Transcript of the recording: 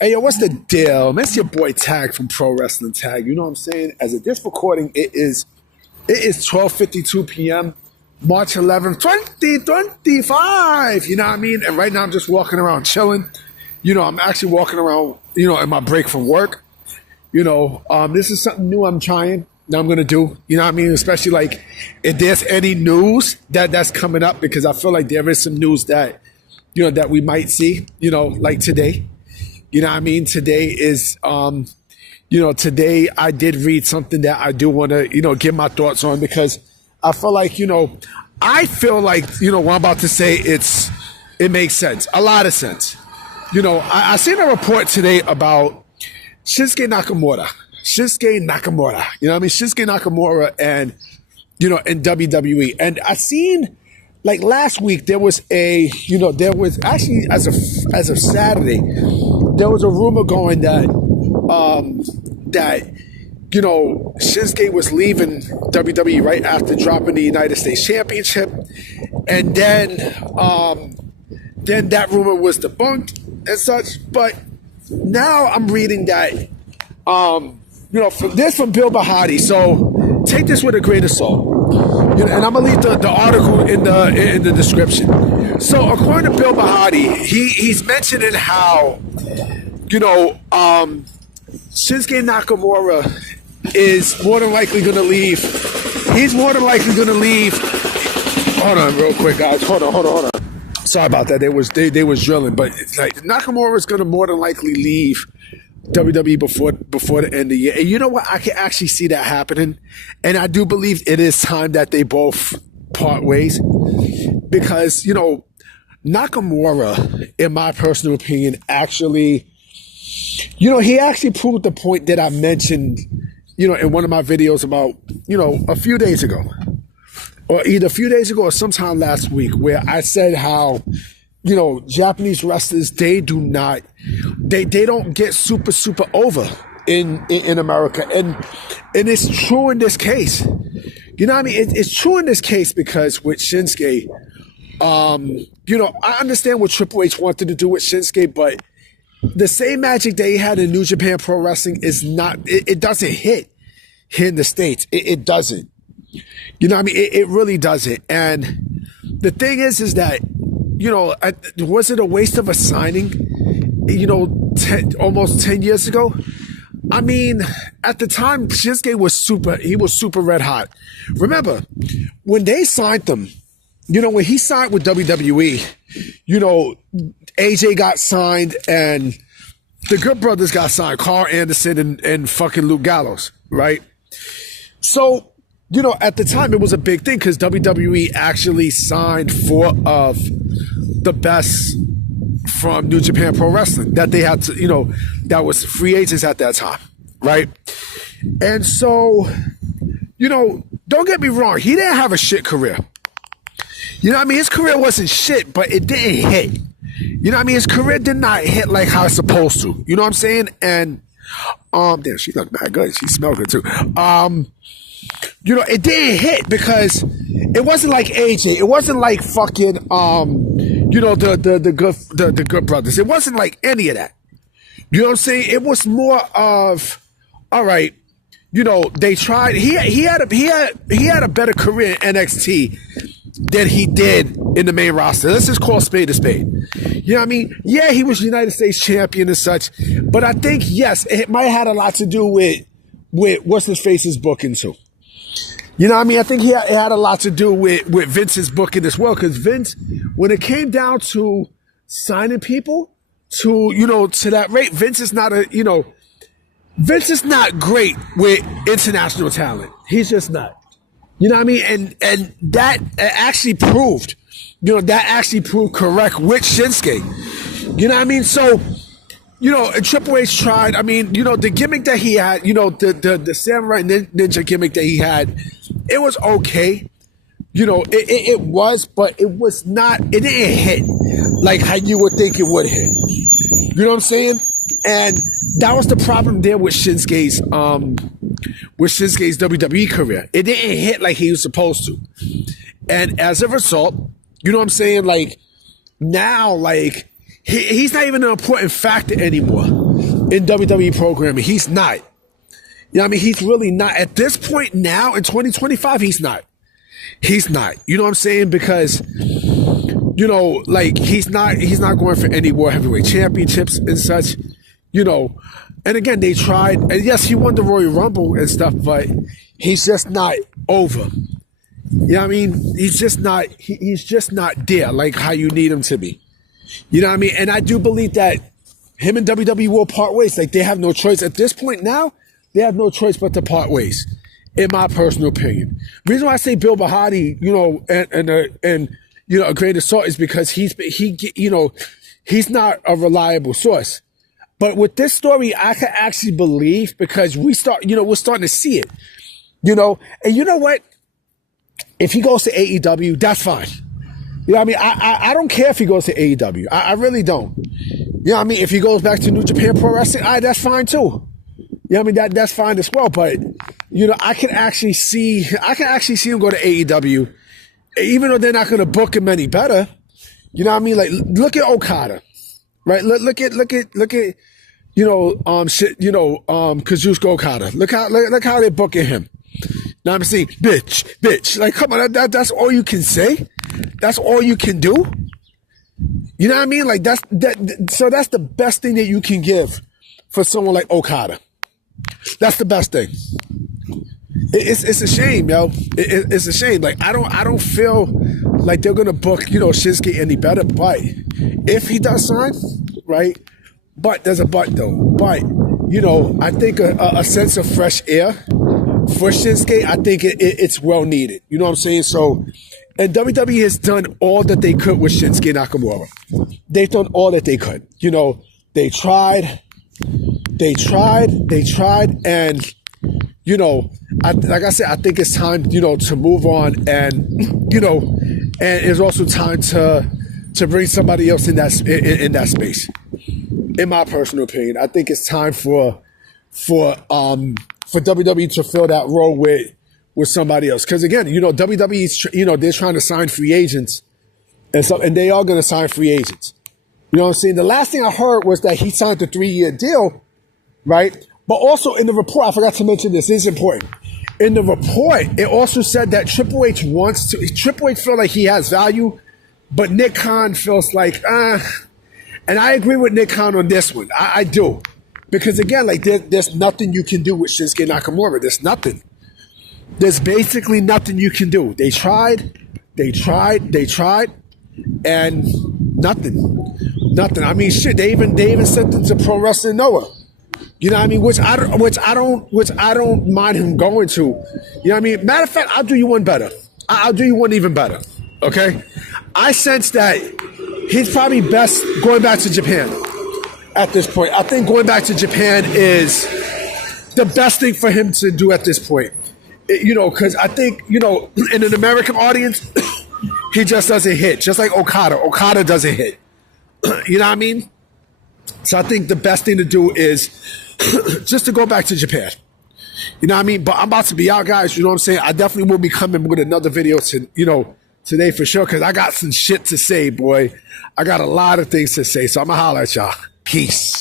Hey, yo, what's the deal? Man, it's your boy Tag from Pro Wrestling Tag. You know what I'm saying? As of this recording, it is 12:52 p.m. March 11th, 2025. You know what I mean? And right now I'm just walking around chilling. You know, I'm actually walking around, in my break from work. This is something new I'm trying that I'm going to do. You know what I mean? Especially like if there's any news that's coming up, because I feel like there is some news that, that we might see, like today. You know what I mean? Today is, today I did read something that I do want to, give my thoughts on, because I feel like, what I'm about to say, it makes sense. A lot of sense. I seen a report today about Shinsuke Nakamura. You know what I mean? Shinsuke Nakamura and WWE. And I seen, like last week, there was actually as of Saturday, there was a rumor going that Shinsuke was leaving WWE right after dropping the United States Championship, and then that rumor was debunked and such. But now I'm reading that from Bill Bahati. So take this with a grain of salt. And I'm gonna leave the article in the description. So according to Bill Bahati, he's mentioning how Shinsuke Nakamura is more than likely gonna leave. He's more than likely gonna leave. Hold on, real quick, guys. Hold on. Sorry about that. They was drilling, but it's like Nakamura is gonna more than likely leave WWE before the end of the year. And you know what? I can actually see that happening. And I do believe it is time that they both part ways. Because, Nakamura, in my personal opinion, actually, he actually proved the point that I mentioned, in one of my videos about, a few days ago. Or either a few days ago or sometime last week, where I said how Japanese wrestlers, they don't get super over in America. And it's true in this case. You know what I mean? It's true in this case because with Shinsuke, I understand what Triple H wanted to do with Shinsuke, but the same magic they had in New Japan Pro Wrestling is not, it doesn't hit here in the States. It doesn't. You know what I mean? It really doesn't. And the thing is that, was it a waste of a signing, almost 10 years ago? I mean, at the time, Shinsuke was super red hot. Remember, when they signed him, when he signed with WWE, AJ got signed and the Good Brothers got signed, Carl Anderson and fucking Luke Gallows, right? So, at the time, it was a big thing because WWE actually signed four of the best from New Japan Pro Wrestling that they had to, that was free agents at that time, right? And so, don't get me wrong, he didn't have a shit career. You know what I mean? His career wasn't shit, but it didn't hit. You know what I mean? His career did not hit like how it's supposed to. You know what I'm saying? And, damn, she looked bad good. She smelled good too. It didn't hit because it wasn't like AJ. It wasn't like fucking, the Good Brothers. It wasn't like any of that. You know what I'm saying? It was more of, all right, they tried. He had a better career in NXT than he did in the main roster. Let's just call spade a spade. You know what I mean? Yeah, he was United States champion and such, but I think, yes, it might have had a lot to do with what's his face's booking too. You know what I mean? I think it had a lot to do with Vince's booking as well, because Vince, when it came down to signing people to that rate, Vince is not great with international talent. He's just not. You know what I mean? And that actually proved correct with Shinsuke. You know what I mean? So, and Triple H tried. I mean, the gimmick that he had, the Samurai Ninja gimmick that he had, it was okay. It was, but it was not, it didn't hit like how you would think it would hit. You know what I'm saying? And that was the problem there with Shinsuke's WWE career. It didn't hit like he was supposed to. And as a result, you know what I'm saying? Like, now, like, he's not even an important factor anymore in WWE programming. He's not. You know what I mean? He's really not. At this point now in 2025, he's not. He's not. You know what I'm saying? Because, you know, like he's not going for any World Heavyweight Championships and such, you know. And again, they tried, and yes, he won the Royal Rumble and stuff, but he's just not over. You know what I mean? He's just not there like how you need him to be. You know what I mean? And I do believe that him and WWE will part ways. Like, they have no choice. At this point now, they have no choice but to part ways, in my personal opinion. The reason why I say Bill Bahati, you know, and you know, a great assault is because he's not a reliable source. But with this story, I can actually believe, because we're starting to see it. You know, and you know what? If he goes to AEW, that's fine. You know what I mean? I don't care if he goes to AEW. I really don't. You know what I mean? If he goes back to New Japan Pro Wrestling, that's fine too. You know what I mean? That's fine as well. But, you know, I can actually see him go to AEW, even though they're not going to book him any better. You know what I mean? Like, look at Okada, right? Look at you know, Kazuchika Okada. Look how they're booking him. Now I'm saying, bitch. Like, come on, that's all you can say? That's all you can do? You know what I mean? Like, so that's the best thing that you can give for someone like Okada. That's the best thing. It's a shame, yo. It's a shame. Like, I don't feel like they're gonna book, you know, Shinsuke any better. But if he does sign, right? But there's a but though. But, you know, I think a sense of fresh air for Shinsuke, I think it's well needed. You know what I'm saying? So, and WWE has done all that they could with Shinsuke Nakamura. They've done all that they could. You know, they tried, and, you know, like I said, I think it's time, you know, to move on, and, you know, and it's also time to bring somebody else in that space. In my personal opinion, I think it's time for WWE to fill that role with somebody else. Because again, you know, WWE's, you know, they're trying to sign free agents, and they are going to sign free agents. You know what I'm saying? The last thing I heard was that he signed a 3-year deal, right? But also in the report, I forgot to mention this. It's important. In the report, it also said that Triple H feel like he has value, but Nick Khan feels like, and I agree with Nick Khan on this one. I do. Because again, like, there's nothing you can do with Shinsuke Nakamura. There's nothing. There's basically nothing you can do. They tried, and nothing. I mean, shit. They even sent him to Pro Wrestling Noah. You know what I mean? Which I don't mind him going to. You know what I mean? Matter of fact, I'll do you one better. I'll do you one even better. Okay? I sense that he's probably best going back to Japan at this point. I think going back to Japan is the best thing for him to do at this point. You know, because I think, you know, in an American audience, he just doesn't hit. Just like Okada. Okada doesn't hit. You know what I mean? So I think the best thing to do is just to go back to Japan. You know what I mean? But I'm about to be out, guys. You know what I'm saying? I definitely will be coming with another video today for sure, because I got some shit to say, boy. I got a lot of things to say. So I'm going to holler at y'all. Peace.